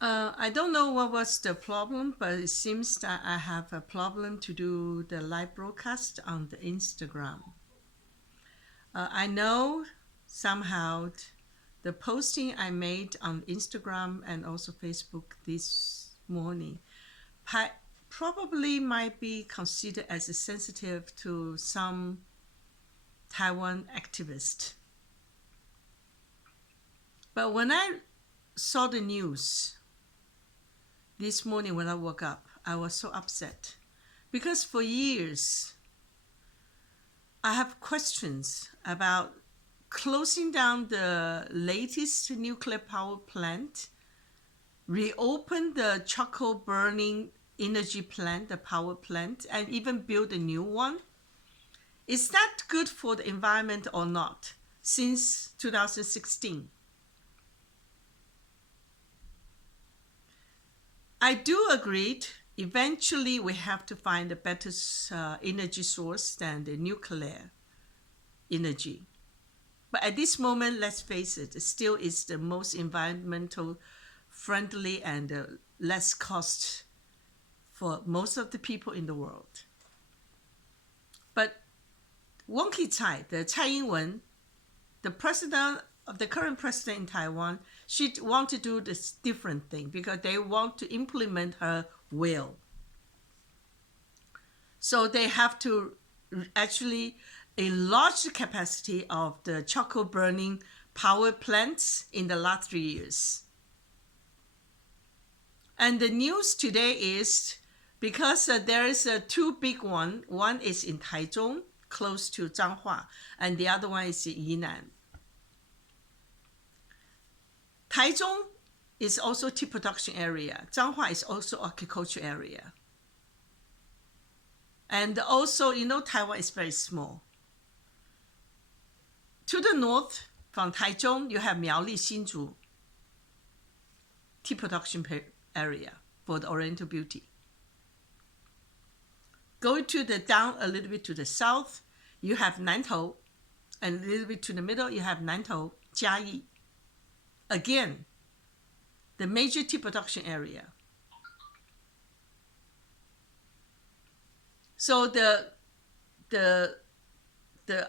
I don't know what was the problem, but it seems that I have a problem to do the live broadcast on the Instagram. I know somehow the posting I made on Instagram and also Facebook this morning probably might be considered as a sensitive to some Taiwan activists. But when I saw the news this morning when I woke up, I was so upset because for years I have questions about closing down the latest nuclear power plant, reopen the charcoal burning energy plant, the power plant, and even build a new one. Is that good for the environment or not? Since 2016. I do agree. Eventually, we have to find a better energy source than the nuclear energy. But at this moment, let's face it still is the most environmental friendly and less cost for most of the people in the world. But Wang Qicai, the Tsai Ing-wen, the current president in Taiwan, she want to do this different thing because they want to implement her will. So they have to actually enlarge the capacity of the charcoal burning power plants in the last 3 years. And the news today is because there is two big one. One is in Taichung, close to Zhanghua, and the other one is in Yinan. Taichung is also tea production area. Zhanghua is also agriculture area. And also, Taiwan is very small. To the north, from Taichung, you have Miaoli, Hsinchu, tea production area for the Oriental Beauty. Going down a little bit to the south, you have Nantou, and a little bit to the middle, you have Nantou, Jiayi. Again, the major tea production area. So the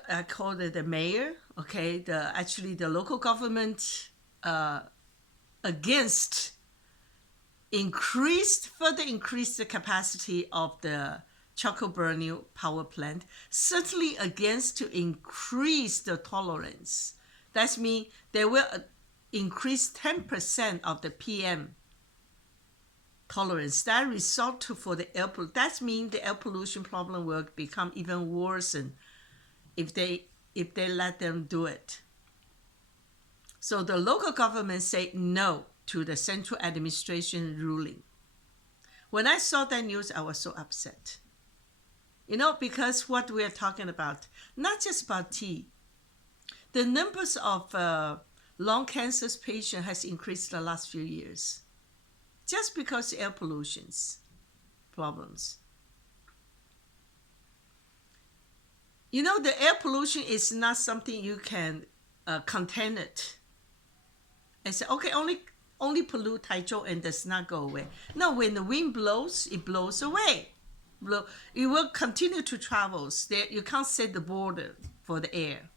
I call it the mayor, okay, the local government against further increase the capacity of the charcoal burning power plant, certainly against to increase the tolerance. That means they will increase 10% of the PM tolerance. That result for the air pollution. That means the air pollution problem will become even worse if they let them do it. So the local government say no to the central administration ruling. When I saw that news, I was so upset. Because what we are talking about, not just about tea. The numbers of lung cancer patients has increased the last few years. Just because air pollution's problems. The air pollution is not something you can contain it. And say, okay, only pollute Taichung and does not go away. No, when the wind blows, it blows away. It will continue to travel. You can't set the border for the air.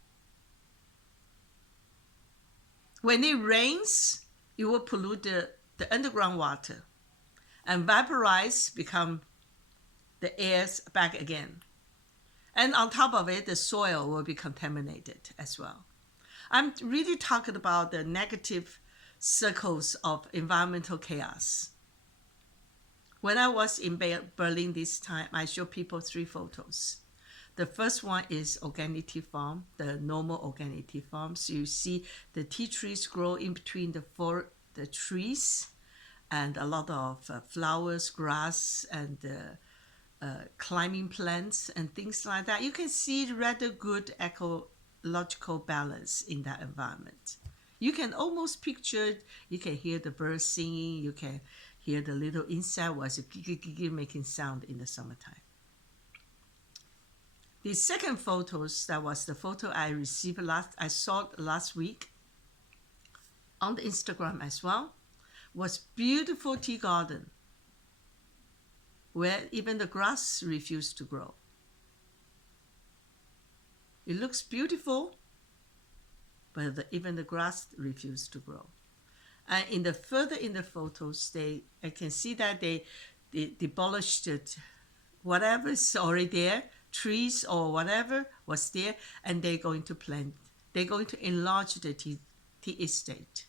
When it rains, it will pollute the underground water and vaporize, become the air's back again. And on top of it, the soil will be contaminated as well. I'm really talking about the negative circles of environmental chaos. When I was in Berlin this time, I showed people 3 photos. The first one is organic tea farm, the normal organic tea farm. So you see the tea trees grow in between the trees, and a lot of flowers, grass, and climbing plants and things like that. You can see rather good ecological balance in that environment. You can almost picture it. You can hear the birds singing. You can hear the little insect was making sound in the summertime. The second photos, that was the photo I saw last week on the Instagram as well, was beautiful tea garden where even the grass refused to grow. It looks beautiful, but even the grass refused to grow. And further in the photos, I can see that they demolished whatever is already there, trees or whatever was there, and they're going to enlarge the tea estate.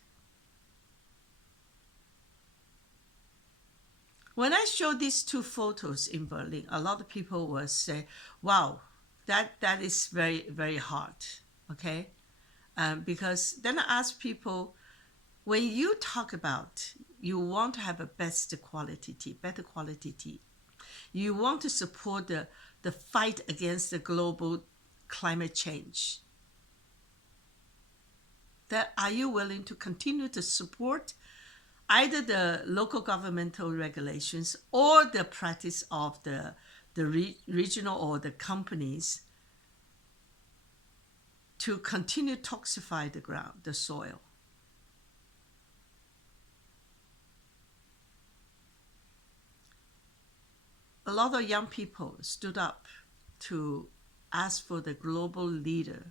When I show these two photos in Berlin, a lot of people will say, wow, that is very, very hard, okay? Because then I ask people, when you talk about you want to have a better quality tea, you want to support the fight against the global climate change, that are you willing to continue to support either the local governmental regulations or the practice of the regional or the companies to continue to toxify the ground, the soil? A lot of young people stood up to ask for the global leader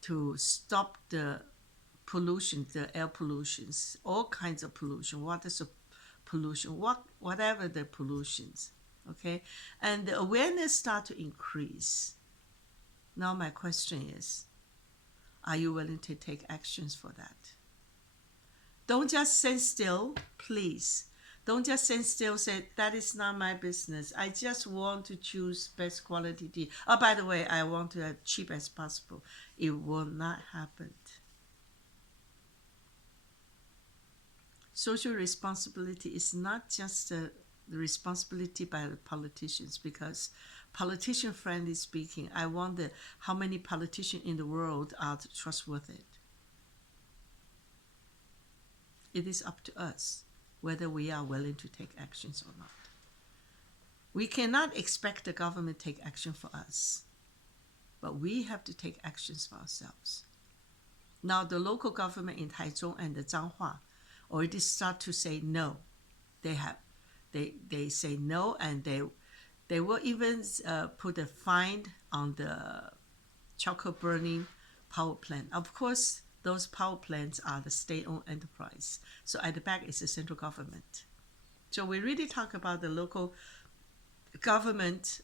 to stop the pollution, the air pollutions, all kinds of pollution, water pollution, whatever the pollutions, okay? And the awareness start to increase. Now my question is, are you willing to take actions for that? Don't just stand still, please. Don't just stand still, say, that is not my business. I just want to choose best quality tea. Oh, by the way, I want to have cheap as possible. It will not happen. Social responsibility is not just the responsibility by the politicians, because politician friendly speaking, I wonder how many politicians in the world are trustworthy. It is up to us whether we are willing to take actions or not. We cannot expect the government to take action for us, but we have to take actions for ourselves. Now the local government in Taichung and the Zhanghua already start to say no. They say no, and they will even put a fine on the charcoal burning power plant. Of course, those power plants are the state-owned enterprise. So at the back is the central government. So we really talk about the local government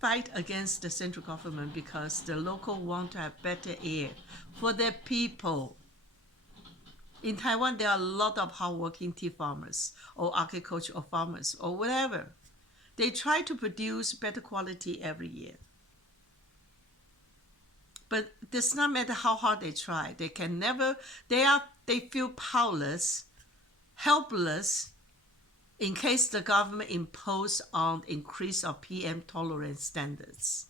fight against the central government because the local want to have better air for their people. In Taiwan, there are a lot of hardworking tea farmers or agricultural farmers or whatever. They try to produce better quality every year. But it does not matter how hard they try. They can never, they feel powerless, helpless, in case the government impose on increase of PM tolerance standards.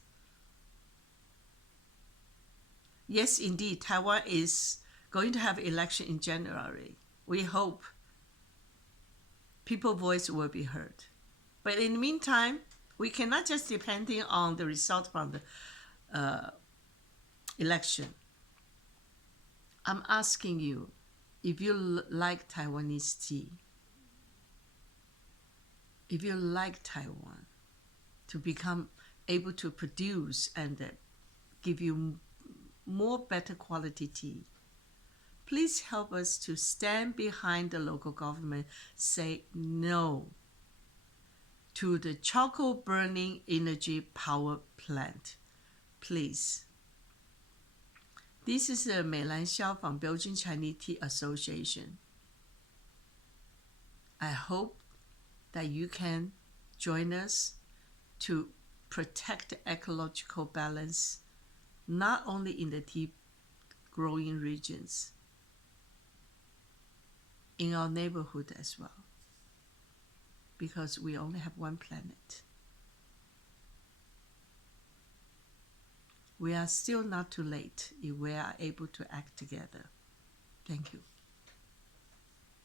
Yes, indeed, Taiwan is going to have election in January. We hope people's voice will be heard. But in the meantime, we cannot just depending on the result from the election. I'm asking you, if you like Taiwanese tea, if you like Taiwan to become able to produce and give you more better quality tea, please help us to stand behind the local government, say no to the charcoal burning energy power plant. Please. This is Mei Lan Xiao from Belgian Chinese Tea Association. I hope that you can join us to protect the ecological balance, not only in the tea growing regions, in our neighborhood as well, because we only have one planet. We are still not too late if we are able to act together. Thank you.